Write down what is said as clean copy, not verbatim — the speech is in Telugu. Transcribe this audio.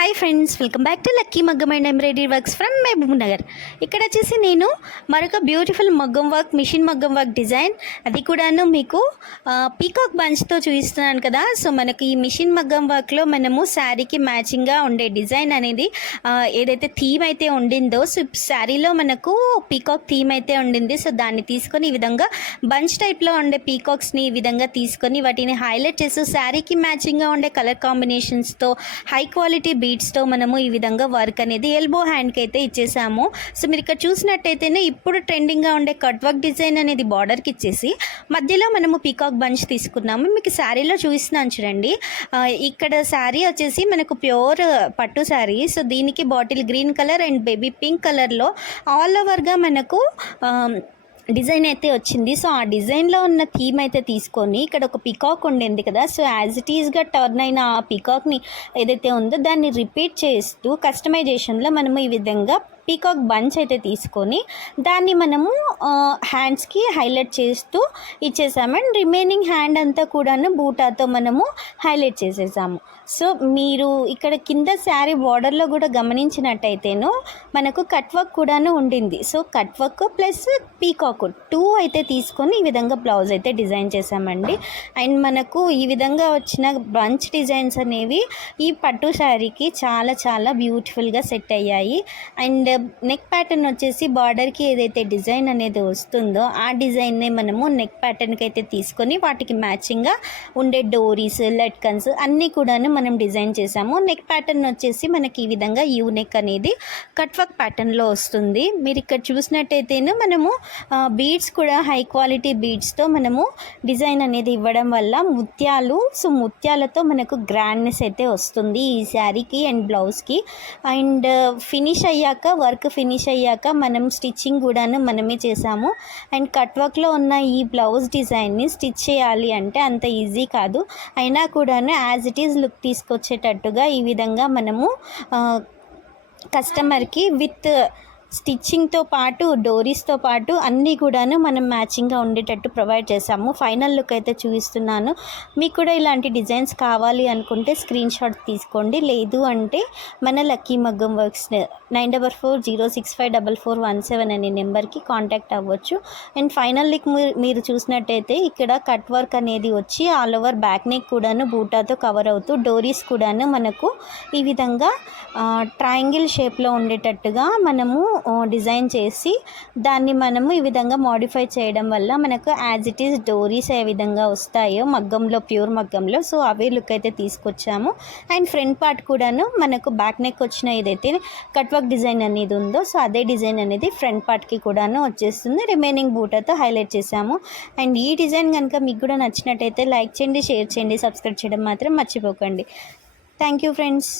Hi friends, welcome back to lucky మగ్గం and embroidery works from Mahabubnagar. ఇక్కడ వచ్చేసి నేను మరొక బ్యూటిఫుల్ మగ్గం వర్క్, మిషన్ మగ్గం వర్క్ డిజైన్, అది కూడాను మీకు పీకాక్ బంచ్తో చూపిస్తున్నాను కదా. సో మనకి ఈ మిషన్ మగ్గం వర్క్లో మనము శారీకి మ్యాచింగ్గా ఉండే డిజైన్ అనేది ఏదైతే థీమ్ అయితే ఉండిందో, సో శారీలో మనకు పీకాక్ థీమ్ అయితే ఉండింది. సో దాన్ని తీసుకొని ఈ విధంగా బంచ్ టైప్లో ఉండే పీకాక్స్ని ఈ విధంగా తీసుకొని వాటిని హైలైట్ చేస్తూ శారీకి మ్యాచింగ్గా ఉండే కలర్ కాంబినేషన్స్తో హై క్వాలిటీ బీడ్స్తో మనము ఈ విధంగా వర్క్ అనేది ఎల్బో హ్యాండ్కి అయితే ఇచ్చేసాము. సో మీరు ఇక్కడ చూసినట్టయితేనే ఇప్పుడు ట్రెండింగ్గా ఉండే కట్ వర్క్ డిజైన్ అనేది బార్డర్కి ఇచ్చేసి మధ్యలో మనము పీకాక్ బంచ్ తీసుకున్నాము. మీకు శారీలో చూపిస్తున్నాను చూడండి. ఇక్కడ శారీ వచ్చేసి మనకు ప్యూర్ పట్టు శారీ. సో దీనికి bottle green colour and baby pink కలర్లో ఆల్ ఓవర్గా మనకు డిజైన్ అయితే వచ్చింది. సో ఆ డిజైన్లో ఉన్న థీమ్ అయితే తీసుకొని ఇక్కడ ఒక పీకాక్ ఉండింది కదా. సో యాజ్ ఇట్ ఈస్గా టర్న్ అయిన ఆ పీకాక్ని ఏదైతే ఉందో దాన్ని రిపీట్ చేస్తూ కస్టమైజేషన్లో మనము ఈ విధంగా పీకాక్ బంచ్ అయితే తీసుకొని దాన్ని మనము హ్యాండ్స్కి హైలైట్ చేస్తూ ఇచ్చేసాము. అండ్ రిమైనింగ్ హ్యాండ్ అంతా కూడాను బూటాతో మనము హైలైట్ చేసేసాము. సో మీరు ఇక్కడ కింద శారీ బార్డర్లో కూడా గమనించినట్టయితేను మనకు కట్ వర్క్ కూడాను ఉండింది. So cut work plus peacock 2 అయితే తీసుకొని ఈ విధంగా బ్లౌజ్ అయితే డిజైన్ చేసామండి. అండ్ మనకు ఈ విధంగా వచ్చిన బంచ్ డిజైన్స్ అనేవి ఈ పట్టు శారీకి చాలా చాలా బ్యూటిఫుల్గా సెట్ అయ్యాయి. అండ్ నెక్ ప్యాటర్న్ వచ్చేసి బార్డర్కి ఏదైతే డిజైన్ అనేది వస్తుందో ఆ డిజైన్నే మనము నెక్ ప్యాటర్న్కి అయితే తీసుకొని వాటికి మ్యాచింగ్గా ఉండే డోరీస్, లట్కన్స్ అన్నీ కూడాను మనం డిజైన్ చేసాము. నెక్ ప్యాటర్న్ వచ్చేసి మనకి ఈ విధంగా యూ నెక్ అనేది కట్ వర్క్ ప్యాటర్న్లో వస్తుంది. మీరు ఇక్కడ చూసినట్టయితేనే మనము బీడ్స్ కూడా హై క్వాలిటీ బీడ్స్తో మనము డిజైన్ అనేది ఇవ్వడం వల్ల ముత్యాలు, సో ముత్యాలతో మనకు గ్రాండ్నెస్ అయితే వస్తుంది ఈ శారీకి అండ్ బ్లౌజ్కి. అండ్ ఫినిష్ అయ్యాక, వర్క్ ఫినిష్ అయ్యాక మనం స్టిచ్చింగ్ కూడాను మనమే చేసాము. అండ్ కట్ వర్క్లో ఉన్న ఈ బ్లౌజ్ డిజైన్ని స్టిచ్ చేయాలి అంటే అంత ఈజీ కాదు. అయినా కూడాను యాజ్ ఇట్ ఈజ్ లుక్ తీసుకొచ్చేటట్టుగా ఈ విధంగా మనము కస్టమర్కి విత్ స్టిచ్చింగ్తో పాటు డోరీస్తో పాటు అన్నీ కూడాను మనం మ్యాచింగ్గా ఉండేటట్టు ప్రొవైడ్ చేసాము. ఫైనల్ లుక్ అయితే చూపిస్తున్నాను. మీకు కూడా ఇలాంటి డిజైన్స్ కావాలి అనుకుంటే స్క్రీన్ షాట్ తీసుకోండి. లేదు అంటే మన లక్కీ మగ్గం వర్క్స్ 9440654417 అనే నెంబర్కి కాంటాక్ట్ అవ్వచ్చు. అండ్ ఫైనల్ లుక్ మీరు చూసినట్టయితే ఇక్కడ కట్ వర్క్ అనేది వచ్చి ఆల్ ఓవర్ బ్యాక్ నెక్ కూడాను బూటాతో కవర్ అవుతూ డోరీస్ కూడాను మనకు ఈ విధంగా ట్రయాంగిల్ షేప్లో ఉండేటట్టుగా మనము డిజైన్ చేసి దాన్ని మనము ఈ విధంగా మోడిఫై చేయడం వల్ల మనకు యాజ్ ఇట్ ఈస్ డోరీస్ ఏ విధంగా వస్తాయో మగ్గంలో, ప్యూర్ మగ్గంలో, సో అవే లుక్ అయితే తీసుకొచ్చాము. అండ్ ఫ్రంట్ పార్ట్ కూడాను మనకు బ్యాక్ నెక్ వచ్చిన ఏదైతే కట్ వర్క్ డిజైన్ అనేది ఉందో సో అదే డిజైన్ అనేది ఫ్రంట్ పార్ట్కి కూడాను వచ్చేస్తుంది. రిమైనింగ్ బూటాతో హైలైట్ చేసాము. అండ్ ఈ డిజైన్ కనుక మీకు కూడా నచ్చినట్టయితే లైక్ చేయండి, షేర్ చేయండి, సబ్స్క్రైబ్ చేయడం మాత్రం మర్చిపోకండి. Thank you friends.